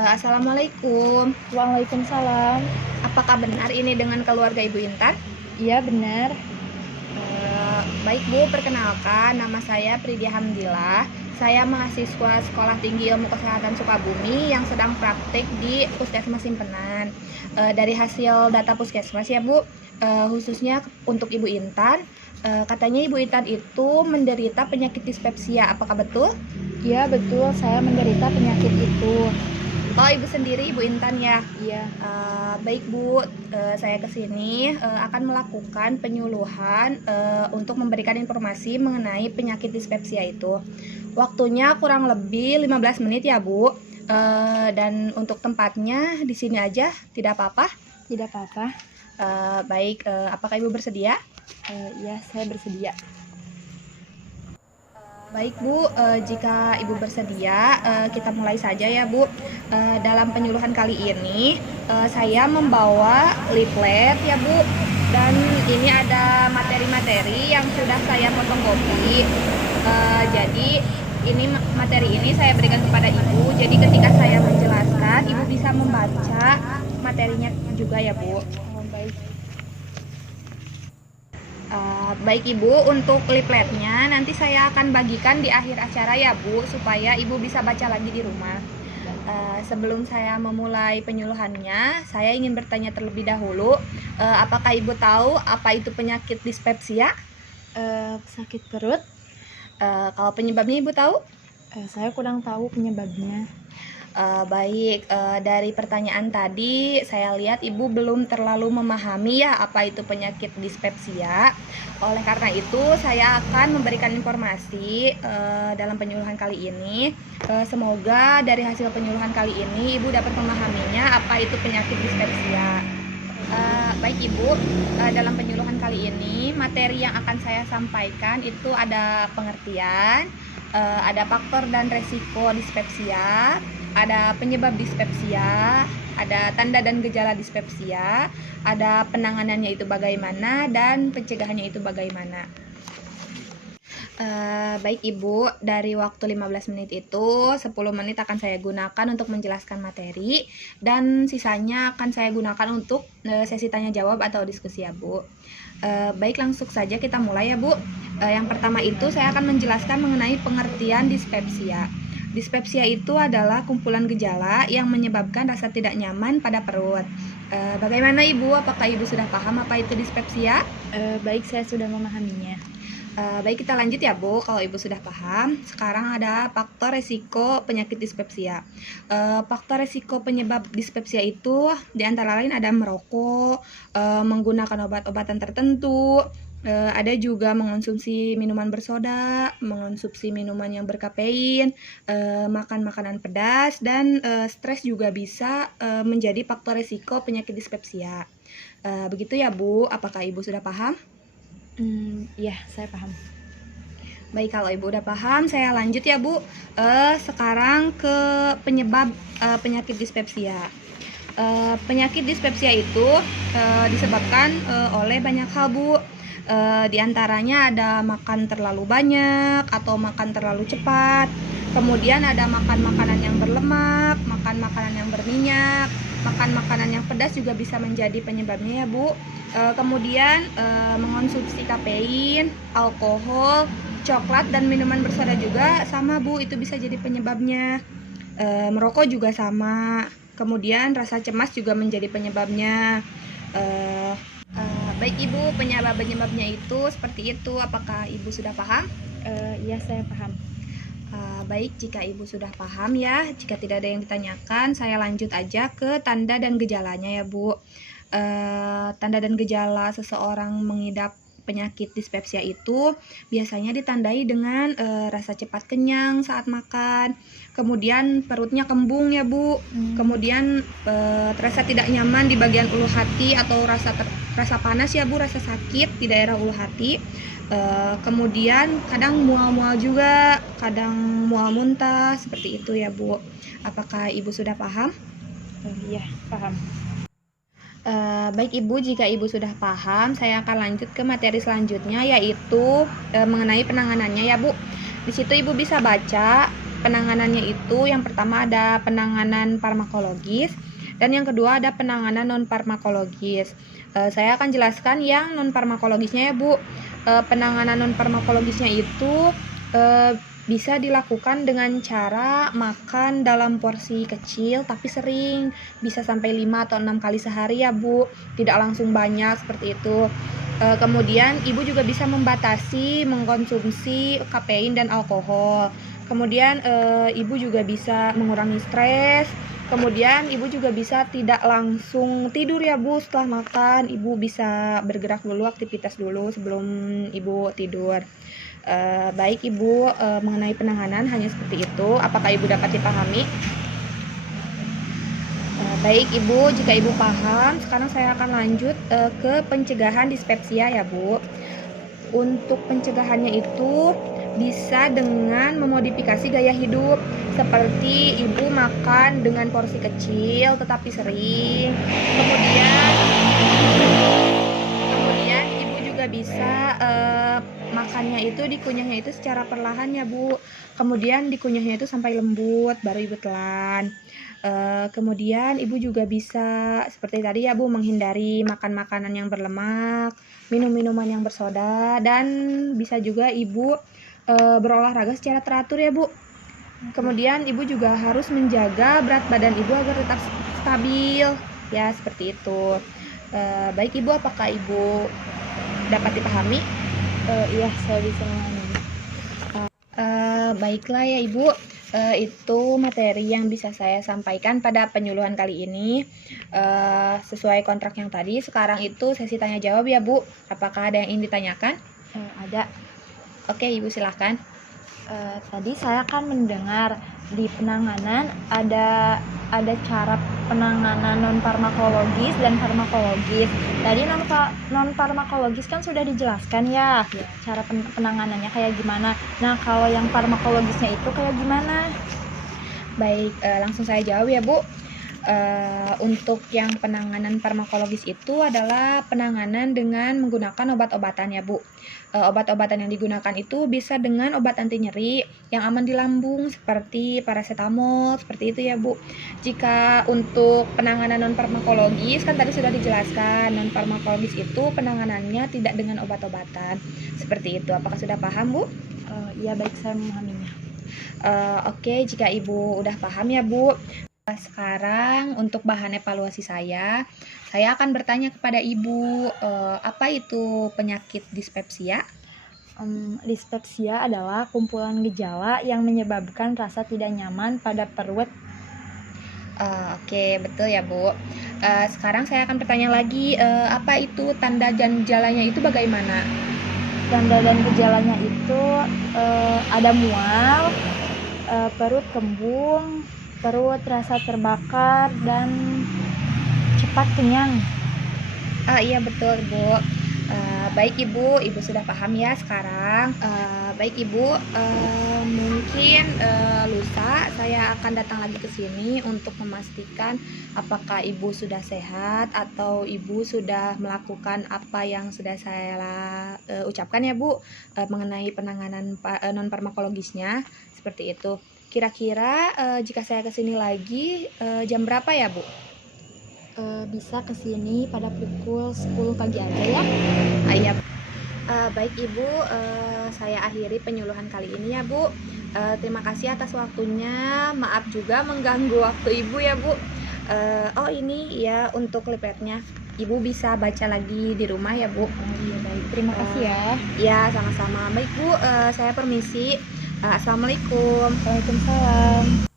Assalamualaikum. Waalaikumsalam. Apakah benar ini dengan keluarga Ibu Intan? Iya benar. Baik Bu, perkenalkan nama saya Pridia Hamdillah. Saya mahasiswa Sekolah Tinggi Ilmu Kesehatan Sukabumi yang sedang praktik di Puskesmas Simpenan. Dari hasil data Puskesmas ya Bu, khususnya untuk Ibu Intan, katanya Ibu Intan itu menderita penyakit dispepsia. Apakah betul? Iya betul, saya menderita penyakit itu. Oh, Ibu sendiri Ibu Intan ya? Iya. Baik Bu, saya kesini akan melakukan penyuluhan untuk memberikan informasi mengenai penyakit dispepsia itu. Waktunya kurang lebih 15 menit ya Bu. Dan untuk tempatnya di sini aja, tidak apa-apa? Tidak apa-apa. Baik, apakah Ibu bersedia? Iya, saya bersedia. Baik Bu, jika Ibu bersedia, kita mulai saja ya Bu. Dalam penyuluhan kali ini, saya membawa leaflet ya Bu. Dan ini ada materi-materi yang sudah saya fotokopi. Jadi ini materi ini saya berikan kepada Ibu. Jadi ketika saya menjelaskan, Ibu bisa membaca materinya juga ya Bu. Baik. Baik Ibu, untuk leafletnya nanti saya akan bagikan di akhir acara ya Bu, supaya Ibu bisa baca lagi di rumah. Sebelum saya memulai penyuluhannya, saya ingin bertanya terlebih dahulu, apakah Ibu tahu apa itu penyakit dispepsia? Sakit perut. Kalau penyebabnya Ibu tahu? Saya kurang tahu penyebabnya. Baik, dari pertanyaan tadi saya lihat Ibu belum terlalu memahami ya apa itu penyakit dispepsia. Oleh karena itu saya akan memberikan informasi dalam penyuluhan kali ini. Semoga dari hasil penyuluhan kali ini Ibu dapat memahaminya apa itu penyakit dispepsia. Baik Ibu, dalam penyuluhan kali ini materi yang akan saya sampaikan itu ada pengertian, ada faktor dan resiko dispepsia, ada penyebab dispepsia, ada tanda dan gejala dispepsia, ada penanganannya itu bagaimana, dan pencegahannya itu bagaimana. Baik Ibu, dari waktu 15 menit itu 10 menit akan saya gunakan untuk menjelaskan materi, dan sisanya akan saya gunakan untuk sesi tanya jawab atau diskusi ya Bu. Baik, langsung saja kita mulai ya Bu. Yang pertama itu saya akan menjelaskan mengenai pengertian dispepsia. Dispepsia itu adalah kumpulan gejala yang menyebabkan rasa tidak nyaman pada perut. Bagaimana Ibu? Apakah Ibu sudah paham apa itu dispepsia? Baik, saya sudah memahaminya. Baik, kita lanjut ya Bu. Kalau Ibu sudah paham, sekarang ada faktor resiko penyakit dispepsia. Faktor resiko penyebab dispepsia itu diantara lain ada merokok, menggunakan obat-obatan tertentu, ada juga mengonsumsi minuman bersoda, mengonsumsi minuman yang berkafein, makan makanan pedas, dan stres juga bisa menjadi faktor resiko penyakit dispepsia. Begitu ya Bu, apakah Ibu sudah paham? Iya, saya paham. Baik, kalau Ibu udah paham, saya lanjut ya Bu. Sekarang ke penyebab penyakit dispepsia. Penyakit dispepsia itu disebabkan oleh banyak hal Bu. Di antaranya ada makan terlalu banyak atau makan terlalu cepat. Kemudian ada makan makanan yang berlemak, makan makanan yang berminyak, makan makanan yang pedas juga bisa menjadi penyebabnya ya Bu. Kemudian mengonsumsi kafein, alkohol, coklat, dan minuman bersoda juga sama Bu, itu bisa jadi penyebabnya. Merokok juga sama. Kemudian rasa cemas juga menjadi penyebabnya. Baik Ibu, penyebab-penyebabnya itu seperti itu. Apakah Ibu sudah paham? Iya, saya paham. Baik, jika Ibu sudah paham ya, jika tidak ada yang ditanyakan, saya lanjut aja ke tanda dan gejalanya ya Bu. Tanda dan gejala seseorang mengidap penyakit dispepsia itu biasanya ditandai dengan rasa cepat kenyang saat makan, kemudian perutnya kembung ya Bu, kemudian terasa tidak nyaman di bagian ulu hati atau rasa panas ya Bu, rasa sakit di daerah ulu hati. Kemudian kadang mual-mual juga, kadang mual muntah, seperti itu ya Bu. Apakah Ibu sudah paham? Iya, paham. Baik Ibu, jika Ibu sudah paham, saya akan lanjut ke materi selanjutnya, yaitu mengenai penanganannya ya Bu. Di situ Ibu bisa baca penanganannya itu yang pertama ada penanganan farmakologis dan yang kedua ada penanganan non farmakologis. Saya akan jelaskan yang non farmakologisnya ya Bu. Penanganan non farmakologisnya itu bisa dilakukan dengan cara makan dalam porsi kecil tapi sering, bisa sampai 5 atau 6 kali sehari ya Bu, tidak langsung banyak seperti itu. Kemudian ibu juga bisa membatasi mengkonsumsi kafein dan alkohol. Kemudian ibu juga bisa mengurangi stres. Kemudian ibu juga bisa tidak langsung tidur ya Bu setelah makan. Ibu bisa bergerak dulu, aktivitas dulu sebelum ibu tidur. Baik Ibu, mengenai penanganan hanya seperti itu. Apakah Ibu dapat dipahami? Baik Ibu, jika Ibu paham, sekarang saya akan lanjut ke pencegahan dispepsia ya Bu. Untuk pencegahannya itu bisa dengan memodifikasi gaya hidup, seperti Ibu makan dengan porsi kecil tetapi sering. Kemudian Ibu juga bisa makannya itu dikunyahnya itu secara perlahan ya Bu. Kemudian dikunyahnya itu sampai lembut baru Ibu telan. Kemudian Ibu juga bisa seperti tadi ya Bu, menghindari makan makanan yang berlemak, minum minuman yang bersoda, dan bisa juga Ibu berolahraga secara teratur ya Bu. Kemudian Ibu juga harus menjaga berat badan Ibu agar tetap stabil ya, seperti itu. Baik Ibu, apakah Ibu dapat dipahami? Iya, saya bisa memahami. Baiklah ya Ibu, itu materi yang bisa saya sampaikan pada penyuluhan kali ini. Sesuai kontrak yang tadi, sekarang itu sesi tanya jawab ya Bu. Apakah ada yang ingin ditanyakan? Ada. Oke Ibu, silahkan. Tadi saya kan mendengar di penanganan ada cara penanganan non farmakologis dan farmakologis. Tadi non farmakologis kan sudah dijelaskan ya, cara penanganannya kayak gimana. Nah, kalau yang farmakologisnya itu kayak gimana? Baik, langsung saya jawab ya Bu. Untuk yang penanganan farmakologis itu adalah penanganan dengan menggunakan obat-obatan ya Bu. Obat-obatan yang digunakan itu bisa dengan obat anti nyeri yang aman di lambung seperti paracetamol, seperti itu ya Bu. Jika untuk penanganan non farmakologis kan tadi sudah dijelaskan, non farmakologis itu penanganannya tidak dengan obat-obatan, seperti itu. Apakah sudah paham Bu? Ya baik, saya memahaminya. Oke, jika Ibu udah paham ya Bu. Sekarang untuk bahan evaluasi saya akan bertanya kepada Ibu, apa itu penyakit dispepsia? Dispepsia adalah kumpulan gejala yang menyebabkan rasa tidak nyaman pada perut. Oke, betul ya Bu. Sekarang saya akan bertanya lagi, apa itu tanda dan gejalanya itu bagaimana? Tanda dan gejalanya itu ada mual, perut kembung, perut rasa terbakar, dan cepat kenyang. Iya betul Bu. Baik Ibu sudah paham ya sekarang. Baik Ibu, mungkin lusa saya akan datang lagi ke sini untuk memastikan apakah Ibu sudah sehat atau Ibu sudah melakukan apa yang sudah saya ucapkan ya Bu, mengenai penanganan non farmakologisnya, seperti itu. Kira-kira jika saya kesini lagi jam berapa ya Bu? Bisa kesini pada pukul 10 pagi aja ya. Iya. Baik Ibu, saya akhiri penyuluhan kali ini ya Bu. Terima kasih atas waktunya. Maaf juga mengganggu waktu Ibu ya Bu. Oh ini ya untuk leafletnya. Ibu bisa baca lagi di rumah ya Bu. Iya baik, terima kasih ya. Ya sama-sama. Baik Bu, saya permisi. Assalamualaikum. Waalaikumsalam.